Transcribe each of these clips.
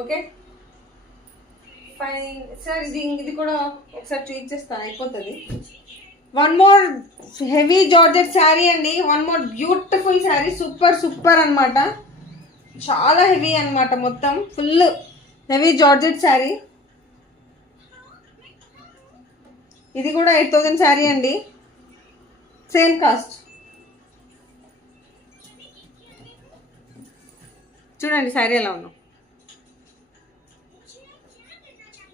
Okay fine sir. ఇది కూడా ఒకసారి ట్వీట్ చేస్తాను, అయిపోతుంది. One more heavy georgette sari అండి, one more beautiful sari. Super super అనమాట, చాలా హెవీ అనమాట, మొత్తం ఫుల్ హెవీ జార్జెట్ శారీ. ఇది కూడా 8000 శారీ అండి, సేమ్ కాస్ట్. చూడండి శారీ ఎలా ఉన్నాం,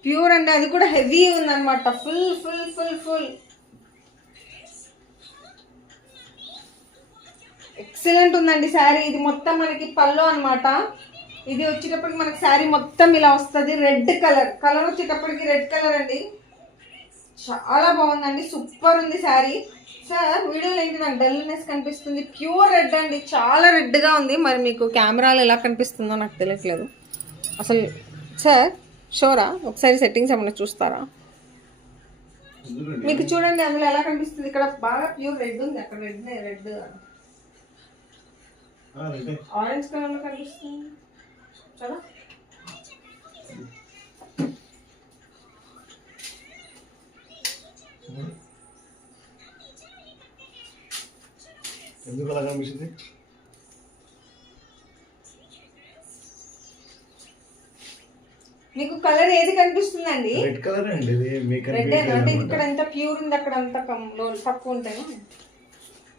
ప్యూర్ అండి. అది కూడా హెవీ ఉందన్నమాట, full full full full excellent ఉందండి శారీ. ఇది మొత్తం మనకి పల్లో అనమాట. ఇది వచ్చేటప్పటికి మనకి శారీ మొత్తం ఇలా వస్తుంది. రెడ్ కలర్ వచ్చేటప్పటికి రెడ్ కలర్ అండి, చాలా బాగుందండి, సూపర్ ఉంది శారీ. సార్ వీడియోలో ఏంటి నాకు డల్నెస్ కనిపిస్తుంది, ప్యూర్ రెడ్ అండి, చాలా రెడ్గా ఉంది. మరి మీకు కెమెరాలో ఎలా కనిపిస్తుందో నాకు తెలియట్లేదు అసలు. సార్ షోరా, ఒకసారి సెట్టింగ్స్ ఏమన్నా చూస్తారా? మీకు చూడండి అందులో ఎలా కనిపిస్తుంది. ఇక్కడ బాగా ప్యూర్ రెడ్ ఉంది, అక్కడ రెడ్ ఆరెంజ్ కలర్లో కనిపిస్తుంది. చాలా ఎందుకు అలా కనిపిస్తుంది? మీకు కలర్ ఏది కనిపిస్తుందండి? రెడ్ కలర్ అండి. రెడ్ అంటే ఇక్కడ ఎంత ప్యూర్ ఉంది, అక్కడ అంత తక్కువ ఉంటాను.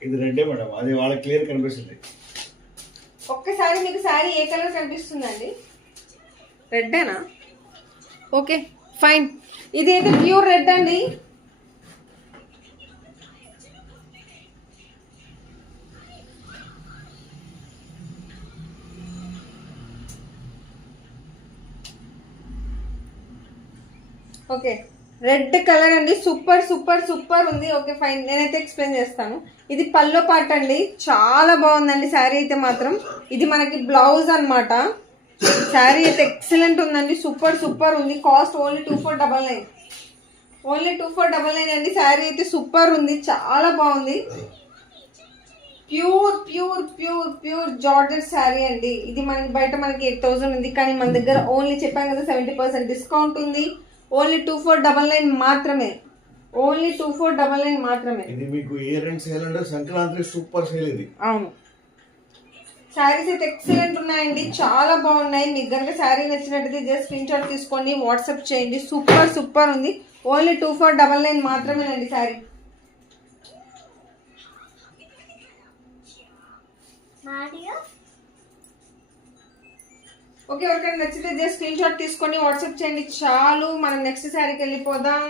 ఇది రెడ్డే మేడం, అది వాళ్ళకి క్లియర్ కనిపిస్తుంది. ఒక్కసారి మీకు శారీ ఏ కలర్ కనిపిస్తుందండి? రెడ్డేనా? Okay fine. ఇది అయితే ప్యూర్ రెడ్ అండి. ఓకే రెడ్ కలర్ అండి, సూపర్ సూపర్ సూపర్ ఉంది. ఓకే ఫైన్, నేనైతే ఎక్స్ప్లెయిన్ చేస్తాను. ఇది పల్లో పాట అండి, చాలా బాగుందండి శారీ అయితే మాత్రం. ఇది మనకి బ్లౌజ్ అనమాట. శారీ అయితే ఎక్సలెంట్ ఉందండి, సూపర్ సూపర్ ఉంది. కాస్ట్ ఓన్లీ 2499, ఓన్లీ 2499 అండి. శారీ అయితే సూపర్ ఉంది, చాలా బాగుంది. Pure pure pure pure georgette sari అండి. ఇది మనకి బయట మనకి 8000 ఉంది, కానీ మన దగ్గర ఓన్లీ చెప్పాను కదా 70% డిస్కౌంట్ ఉంది. ఓన్లీ 2499 మాత్రమే, ఓన్లీ 2499 మాత్రమే. ఇది మీకు ఇయర్ ఎండ్ సేల్ అంటే సంక్రాంతి సూపర్ సేల్ ఇది. అవును, శారీస్ అయితే ఎక్సలెంట్ ఉన్నాయండి, చాలా బాగున్నాయి. మీకు కనుక శారీ నచ్చినట్టయితే జస్ట్ స్క్రీన్ షాట్ తీసుకోండి, వాట్సాప్ చేయండి. సూపర్ సూపర్ ఉంది, ఓన్లీ 2499 మాత్రమేనండి శారీ. ఓకే, ఎవరికైనా నచ్చితే జస్ట్ స్క్రీన్ షాట్ తీసుకొని వాట్సాప్ చేయండి చాలు. మనం నెక్స్ట్ శారీకి వెళ్ళిపోదాం.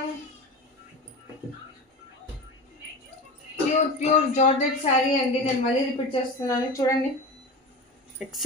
ప్యూర్ ప్యూర్ జార్జెట్ శారీ అండి, నేను మళ్ళీ రిపీట్ చేస్తున్నాను, చూడండి. ఎక్సెల్